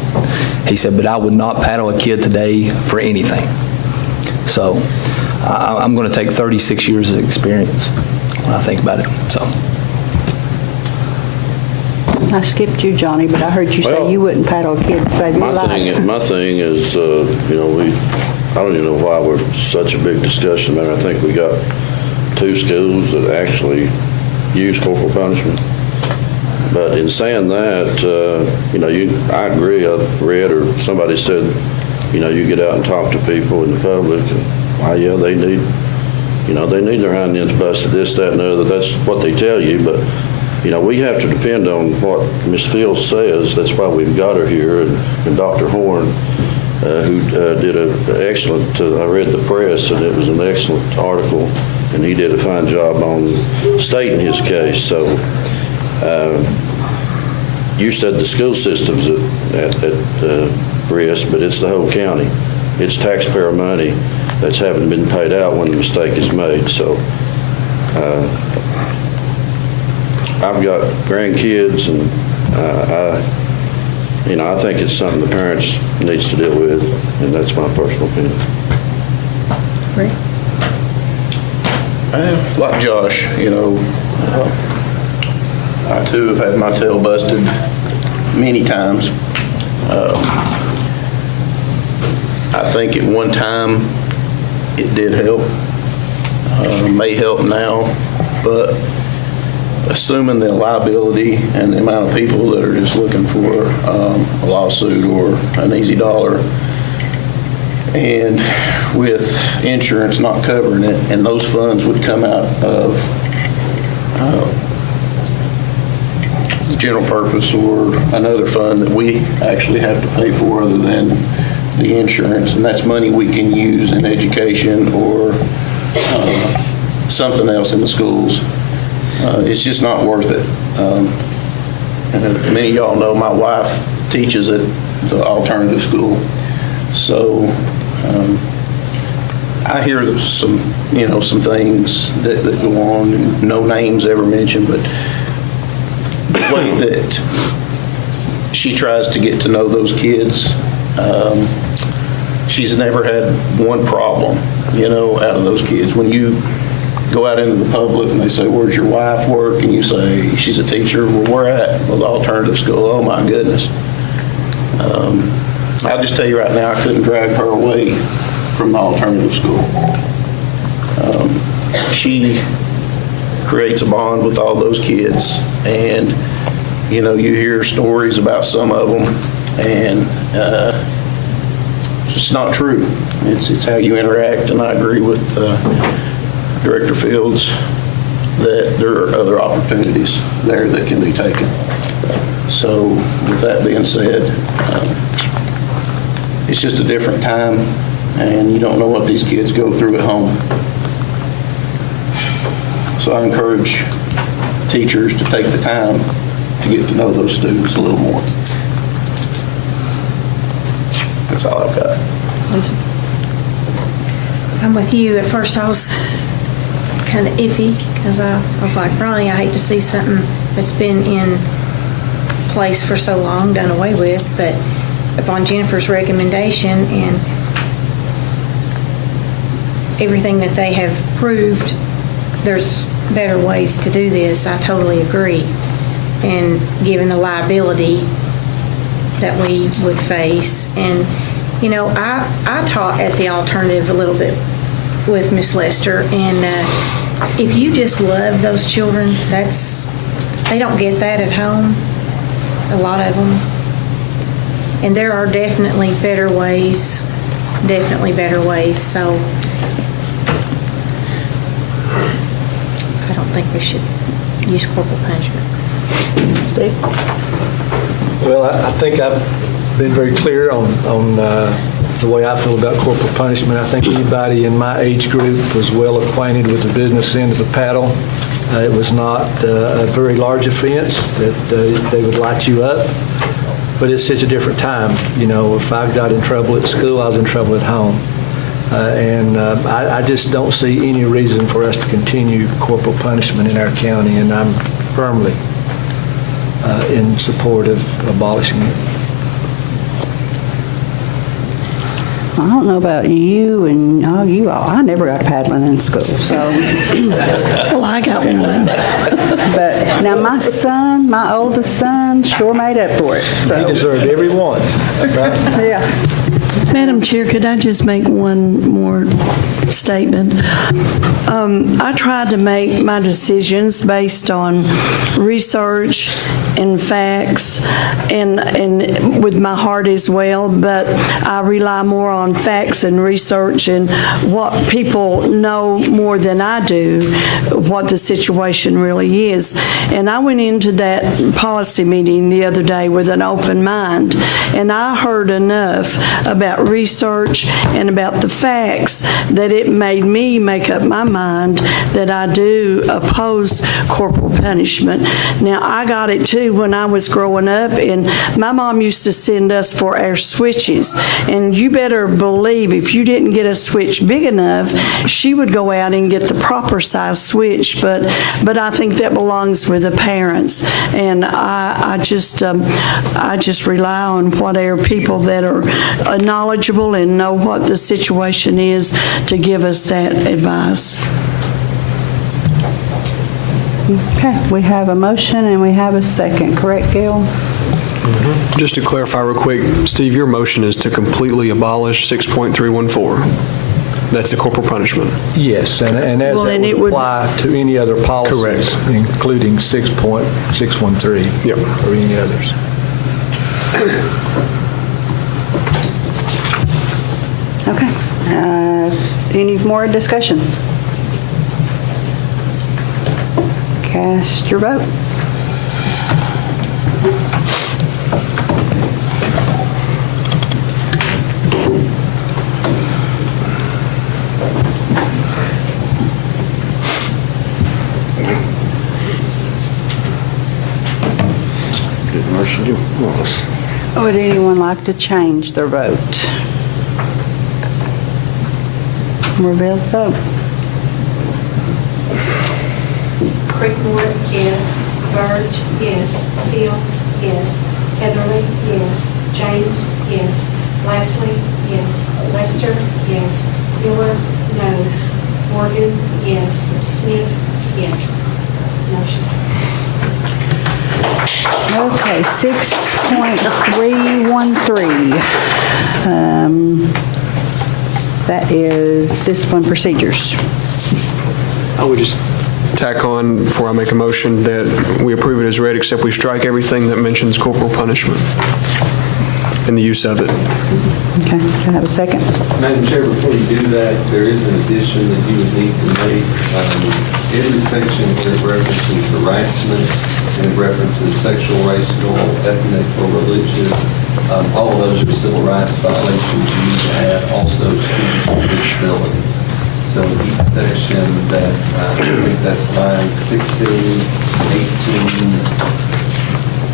He said, but I would not paddle a kid today for anything. So I'm going to take 36 years of experience when I think about it. So. I skipped you, Johnny, but I heard you say you wouldn't paddle a kid to save your life. My thing is, you know, I don't even know why we're such a big discussion. I mean, I think we got 2 schools that actually use corporal punishment. But in saying that, you know, I agree. I read or somebody said, you know, you get out and talk to people in the public, and yeah, they need their hind ends busted, this, that, and the other. That's what they tell you. But you know, we have to depend on what Ms. Fields says. That's why we've got her here, and Dr. Horn, who did an excellent, I read the press, and it was an excellent article, and he did a fine job on stating his case. So you said the school system's at risk, but it's the whole county. It's taxpayer money that's haven't been paid out when the mistake is made. So I've got grandkids, and I think it's something the parents needs to deal with, and that's my personal opinion. Rick? Like Josh, you know, I too have had my tail busted many times. I think at one time it did help, may help now, but assuming the liability and the amount of people that are just looking for a lawsuit or an easy dollar, and with insurance not covering it, and those funds would come out of the general purpose or another fund that we actually have to pay for other than the insurance, and that's money we can use in education or something else in the schools. It's just not worth it. Many of y'all know my wife teaches at the alternative school, so I hear some things that go on, and no names ever mentioned, but the way that she tries to get to know those kids, she's never had one problem, out of those kids. When you go out into the public and they say, where's your wife work? And you say, she's a teacher. Well, where at? Well, the alternative school. Oh, my goodness. I'll just tell you right now, I couldn't drag her away from the alternative school. She creates a bond with all those kids, and, you hear stories about some of them, and it's not true. It's how you interact, and I agree with Director Fields that there are other opportunities there that can be taken. So with that being said, it's just a different time, and you don't know what these kids go through at home. So I encourage teachers to take the time to get to know those students a little more. That's all I've got. I'm with you. At first I was kind of iffy because I was like, Ronnie, I hate to see something that's been in place for so long done away with, but upon Jennifer's recommendation and everything that they have proved, there's better ways to do this. I totally agree. And given the liability that we would face. And, you know, I taught at the alternative a little bit with Miss Lester, and if you just love those children, they don't get that at home, a lot of them. And there are definitely better ways, so I don't think we should use corporal punishment. Well, I think I've been very clear on the way I feel about corporal punishment. I think anybody in my age group was well acquainted with the business end of a paddle. It was not a very large offense that they would light you up, but it's such a different time. You know, if I got in trouble at school, I was in trouble at home. I just don't see any reason for us to continue corporal punishment in our county, and I'm firmly in support of abolishing it. I don't know about you and you all. I never got paddling in school, so. Well, I got one. But now my oldest son, sure made up for it. So. He deserved every one, right? Yeah. Madam Chair, could I just make one more statement? I tried to make my decisions based on research and facts and with my heart as well, but I rely more on facts and research and what people know more than I do, what the situation really is. And I went into that policy meeting the other day with an open mind, and I heard enough about research and about the facts that it made me make up my mind that I do oppose corporal punishment. Now, I got it too when I was growing up, and my mom used to send us for our switches, and you better believe if you didn't get a switch big enough, she would go out and get the proper size switch, but I think that belongs with the parents, and I just rely on whatever people that are knowledgeable and know what the situation is to give us that advice. Okay, we have a motion and we have a second, correct, Gail? Just to clarify real quick, Steve, your motion is to completely abolish 6.314. That's the corporal punishment. Yes, and as Well, that and it would would- apply to any other policies, Correct. including 6.613 Yep. or any others. Okay. Any more discussion? Cast your vote. Good mercy, Wallace. Would anyone like to change their vote? Reveal the vote. Crickmore, yes. Burge, yes. Fields, yes. Heatherly, yes. James, yes. Leslie, yes. Lester, yes. Miller, no. Morgan, yes. Smith, yes. Motion. Okay, 6.313. That is discipline procedures. I would just tack on, before I make a motion, that we approve it as read, except we strike everything that mentions corporal punishment and the use of it. Okay, can I have a second? Madam Chair, before you do that, there is an addition that you would need to make. Every section where it references harassment, and it references sexual, racial, ethnic, or religious, all of those are civil rights violations. You need to add also students with disabilities. So each section that, I think that's line 16, 18,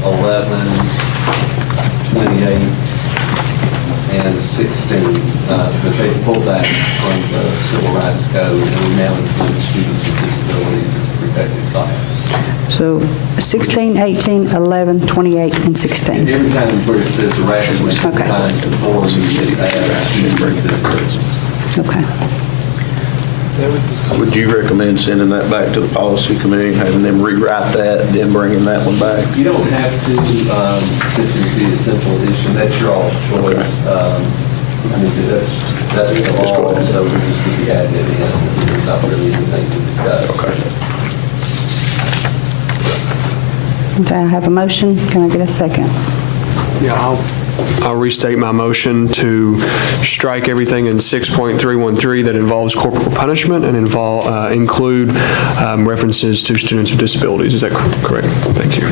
11, 28, and 16, but they pulled that from the Civil Rights Code, and we now include students with disabilities as protected class. So 16, 18, 11, 28, and 16. Every time where it says rationally, Okay. times the board, you say that, you bring this to. Okay. Would you recommend sending that back to the policy committee, having them rewrite that, then bringing that one back? You don't have to, since it be a simple addition, that's your all's choice. I mean, 'cause that's the law, so we just need to add it in. It's not really anything to discuss. Okay, I have a motion. Can I get a second? Yeah, I'll restate my motion to strike everything in 6.313 that involves corporal punishment and include references to students with disabilities. Is that correct? Thank you.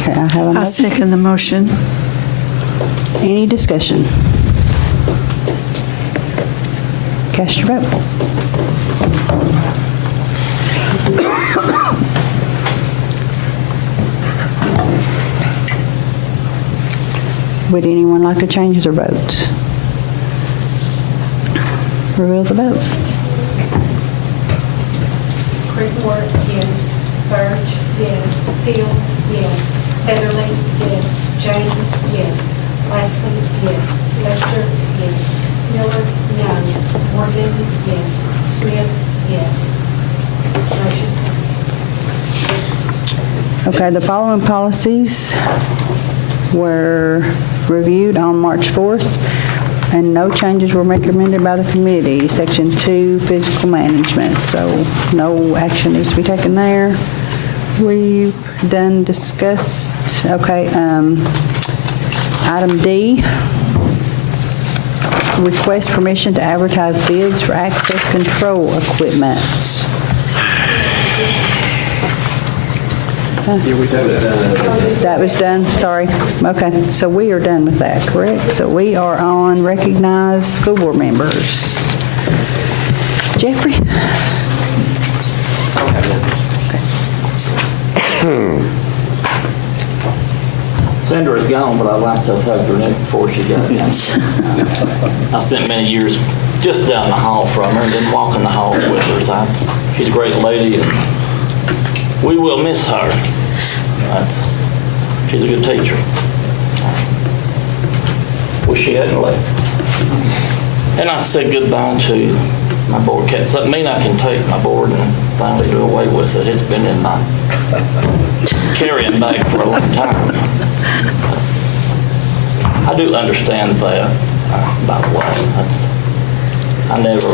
Okay, I have a I motion. second the motion. Any discussion? Cast your vote. Would anyone like to change their votes? Reveal the vote. Creekmore, yes. Burge, yes. Fields, yes. Heatherly, yes. James, yes. Leslie, yes. Lester, yes. Miller, no. Morgan, yes. Smith, yes. Motion passed. Okay, the following policies were reviewed on March 4th, and no changes were recommended by the committee. Section 2, physical management, so no action needs to be taken there. We've done discussed, okay, item D, request permission to advertise bids for access control equipment. That was done, sorry. Okay, so we are done with that, correct? So we are on recognized school board members. Jeffrey? Sandra's gone, but I'd like to have hugged her neck before she got in. I spent many years just down the hall from her and then walking the halls with her. She's a great lady, and we will miss her. She's a good teacher. Wish she hadn't left. And I said goodbye to my board cat. Something mean I can take my board and finally do away with it. It's been in my carrying bag for a long time. I do understand that, by the way. I never,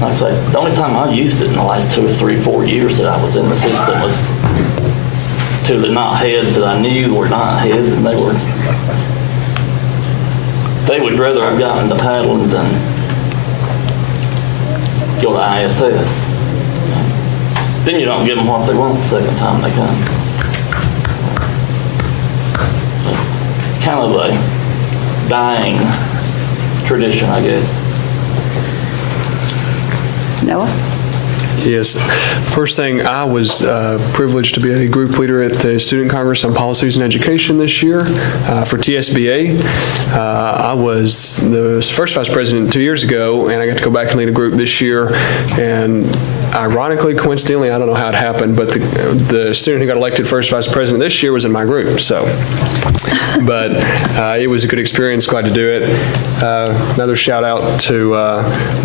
like I say, the only time I used it in the last 2 or 3, 4 years that I was in the system was to the not heads that I knew were not heads, and they would rather have gotten the paddling than go to ISS. Then you don't give them what they want the second time they come. It's kind of a dying tradition, I guess. Noah? Yes. First thing, I was privileged to be a group leader at the Student Congress on Policies and Education this year for TSBA. I was the first vice president 2 years ago, and I got to go back and lead a group this year. And ironically, coincidentally, I don't know how it happened, but the student who got elected first vice president this year was in my group. So, but it was a good experience. Glad to do it. Another shout out to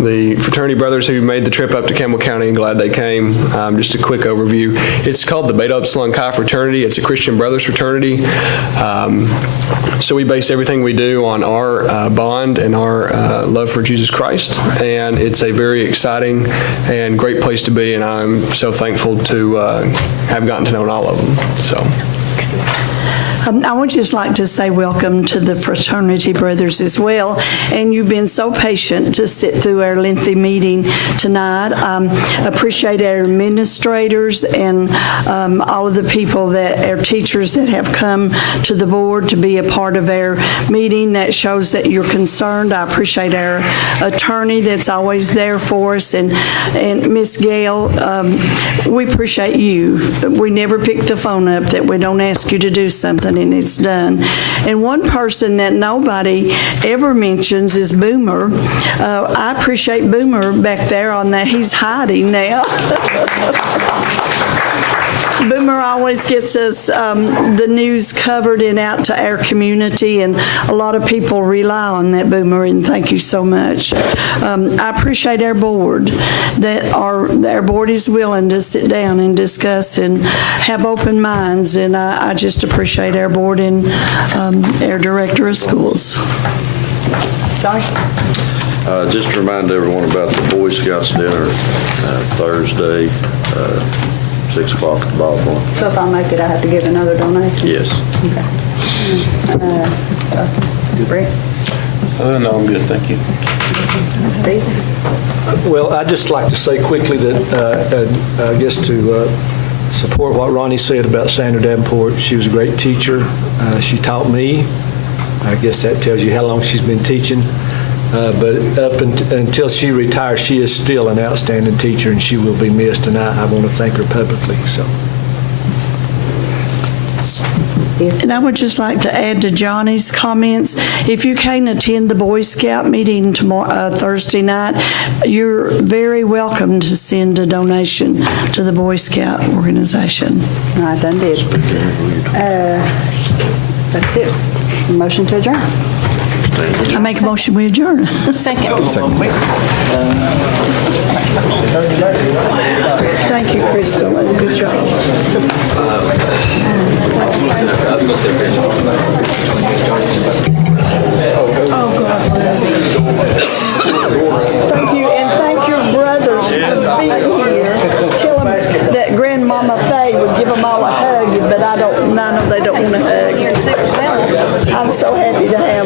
the fraternity brothers who made the trip up to Campbell County, and glad they came. Just a quick overview. It's called the Beta Upsilon Chi fraternity. It's a Christian Brothers fraternity. So we base everything we do on our bond and our love for Jesus Christ, and it's a very exciting and great place to be, and I'm so thankful to have gotten to know all of them. So. I would just like to say welcome to the fraternity brothers as well. And you've been so patient to sit through our lengthy meeting tonight. Appreciate our administrators and all of the people our teachers that have come to the board to be a part of our meeting. That shows that you're concerned. I appreciate our attorney that's always there for us. And Ms. Gail, we appreciate you. We never pick the phone up that we don't ask you to do something. done, and it's done. And one person that nobody ever mentions is Boomer. I appreciate Boomer back there on that. He's hiding now. Boomer always gets us the news covered and out to our community, and a lot of people rely on that, Boomer, and thank you so much. I appreciate our board, that our board is willing to sit down and discuss and have open minds, and I just appreciate our board and our director of schools. Johnny? Just to remind everyone about the Boy Scouts dinner Thursday, 6 o'clock at the ballpark. So if I make it, I have to give another donation? Yes. Okay. Brett? No, I'm good, thank you. Steve? Well, I'd just like to say quickly that, I guess to support what Ronnie said about Sandra Davenport, she was a great teacher. She taught me. I guess that tells you how long she's been teaching. But up until she retires, she is still an outstanding teacher, and she will be missed, and I want to thank her publicly. So. And I would just like to add to Johnny's comments, if you can't attend the Boy Scout meeting tomorrow, Thursday night, you're very welcome to send a donation to the Boy Scout organization. I done did. That's it. Motion to adjourn. I make a motion, we adjourn. Second. Thank you, Crystal. Good job. Oh, God bless you. Thank you, and thank your brothers for being here. Tell them that Grandmama Faye would give them all a hug, but I know they don't want a hug. I'm so happy to have